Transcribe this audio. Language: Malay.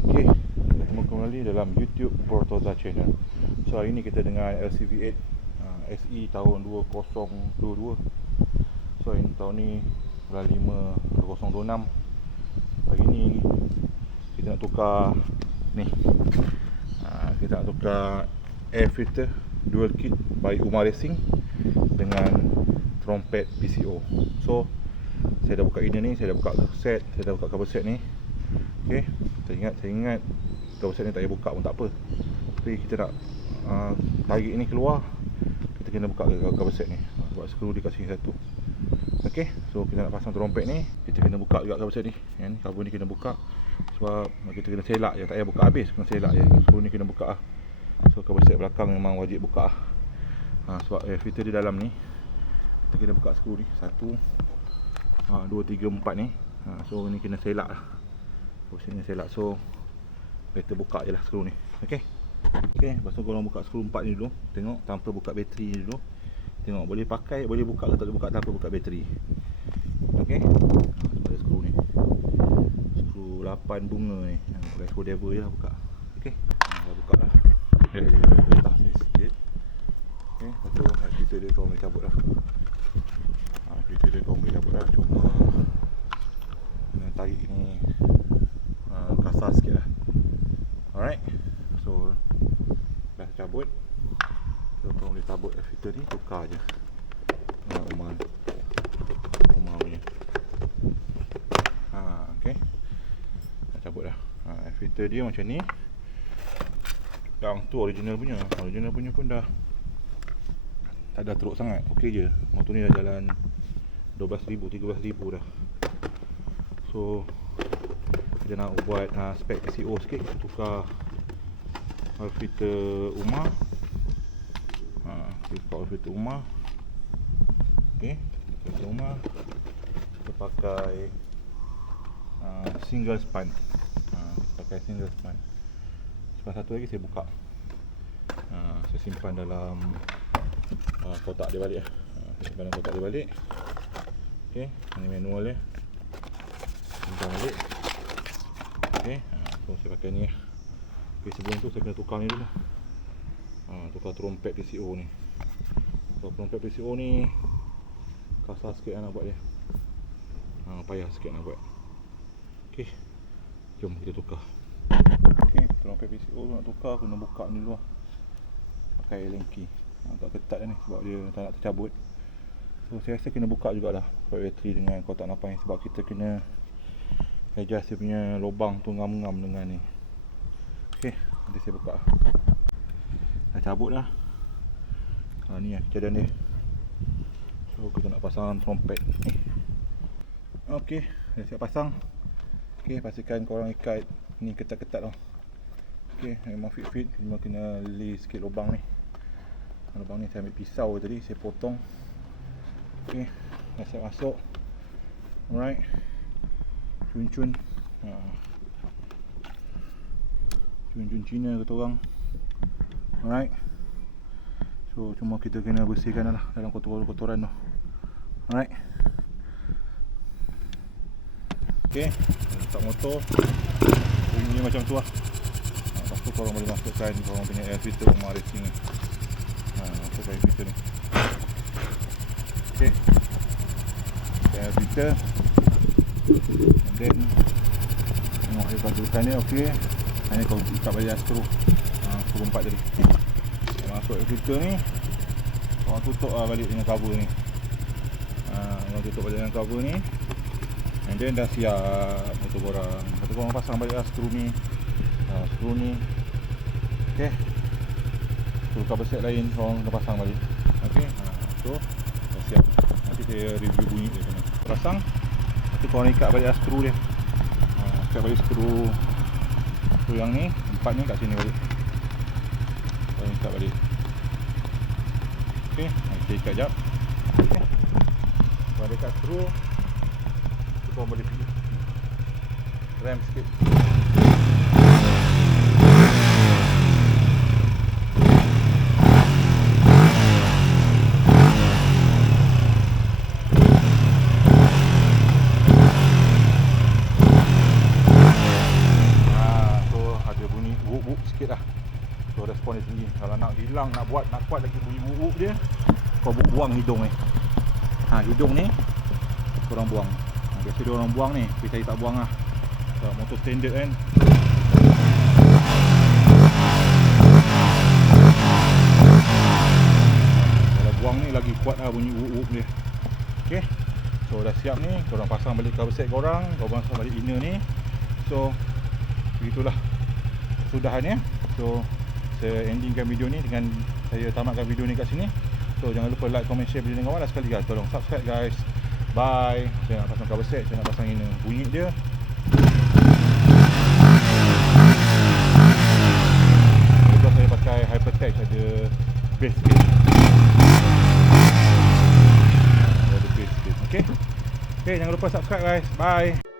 Okey, selamat kembali dalam YouTube Protoza Channel. So hari ni kita dengan LCV8 SE tahun 2022. So ini tahun ni bulan 5 2026. Hari ni kita nak tukar ni. Kita nak tukar air filter dual kit by Umar Racing dengan trompet PCO. So saya dah buka ini ni, saya dah buka set, saya dah buka cover set ni. Okey, saya ingat cover set ni tak payah buka pun tak apa. Tapi kita nak tarik ni keluar, kita kena buka cover set ni sebab skru dia kat sini satu. Okey, so kita nak pasang trompet ni, kita kena buka juga cover set ni. Yang ni cover ni kena buka sebab kita kena selak je, tak payah buka habis, kena selak je. Skru ni kena buka So cover set belakang memang wajib buka sebab air filter di dalam ni. Kita kena buka skru ni 1 2 3 4 ni. So ni kena selak lah. Posisi selak, so better buka je lah skru ni. Okey. Lepas tu korang buka skru 4 ni dulu. Tengok tanpa buka bateri ni dulu. Tengok boleh pakai, boleh buka ke tak boleh buka tanpa buka bateri. Okey. Ada skru ni. Skru 8 bunga ni. Pakai skru devil je lah buka. Okey. Dah buka lah. Letak sini sikit. Okey. Lepas tu filter dia kau boleh cabut lah. Filter dia kau boleh cabut lah. Cuma tarik ni kasar sikit lah. Alright. So dah cabut. So korang boleh tabut filter ni, tukar je Umar punya. Okay. Dah cabut dah. Filter dia macam ni. Yang tu original punya pun dah tak ada teruk sangat. Okey je. Motor ni dah jalan 12,000, 13,000 dah. So kita nak buat spek PCO sikit. Kita tukar filter Umar. Kita tukar filter Umar. Okay, filter Umar. Kita pakai single span. Pakai single span. Span satu lagi saya buka. Saya simpan dalam kotak dia balik. Saya simpan dalam kotak dia balik. Okay, ini manual dia. Simpan balik. Okay, so saya pakai ni. Okay, sebelum tu saya kena tukar ni dulu. Tukar trompet PCO ni. So trompet PCO ni kasar sikit nak buat dia. Payah sikit nak buat. Okay, jom kita tukar. Okay, trompet PCO nak tukar, kena buka ni dulu lah. Pakai Allen key. Tak ketat ni sebab dia tak nak tercabut. So saya rasa kena buka jugalah bateri dengan kotak napas ni sebab kita kena adjust dia punya lubang tu ngam-ngam dengan ni. Okey, nanti saya buka. Dah cabut dah. Ni lah kejadian dia. So kita nak pasang trompet ni. Okey, dah siap pasang. Okey, pastikan korang ikat ni ketat-ketat tau. Okey, memang fit-fit, cuma kena lay sikit lubang ni. Lubang ni saya ambil pisau tadi, saya potong. Okey, dah siap masuk. Alright. Cun-cun Cun-cun Cina kata orang. Alright. So cuma kita kena bersihkan lah dalam kotoran tu. Alright. Okay, letak motor. Bunyi macam tu lah. Lepas tu korang boleh masukkan korang punya air filter Umar Racing ni. Masukkan air filter ni. Okay, air filter. And then tengok dia bantukan dia. Okey, hanya kau ikat balik skru skru 4 tadi. Masuk air filter ni, korang tutup balik dengan cover ni. Korang tutup balik dengan cover ni. And then dah siap motor korang. Lepas tu korang pasang balik skru ni, skru ni. Okey, skru cover set lain korang dah pasang balik. Okey, so dah siap. Nanti saya review bunyi dia macam mana. Pasang, nanti korang ikat balik skru dia. Ikat balik skru yang ni, 4 ni kat sini balik. Korang ikat balik. Okey, kita ikat jap. Okey, korang ada ikat skru, korang boleh rem sikit. sikit lah. So respon dia tinggi. Kalau nak hilang, nak kuat lagi bunyi wuuk dia, kau buang hidung ni. Hidung ni korang buang. Biasa dia orang buang ni, tapi saya tak buang lah. So, motor standard kan. Kalau buang ni lagi kuat lah bunyi wuuk dia. Okay, so dah siap ni. Korang pasang balik cover set korang pasang balik inner ni. So begitulah kesudahannya. So saya endingkan video ni dengan saya tamatkan video ni kat sini. So jangan lupa like, comment, share video ni dengan kawan. Dan sekali guys, tolong subscribe guys. Bye. Saya nak pasang cover set, saya nak pasang inner. Bunyi dia lepas saya pakai Hypertext, ada bass sikit. Ada bass sikit. Okay, jangan lupa subscribe guys. Bye.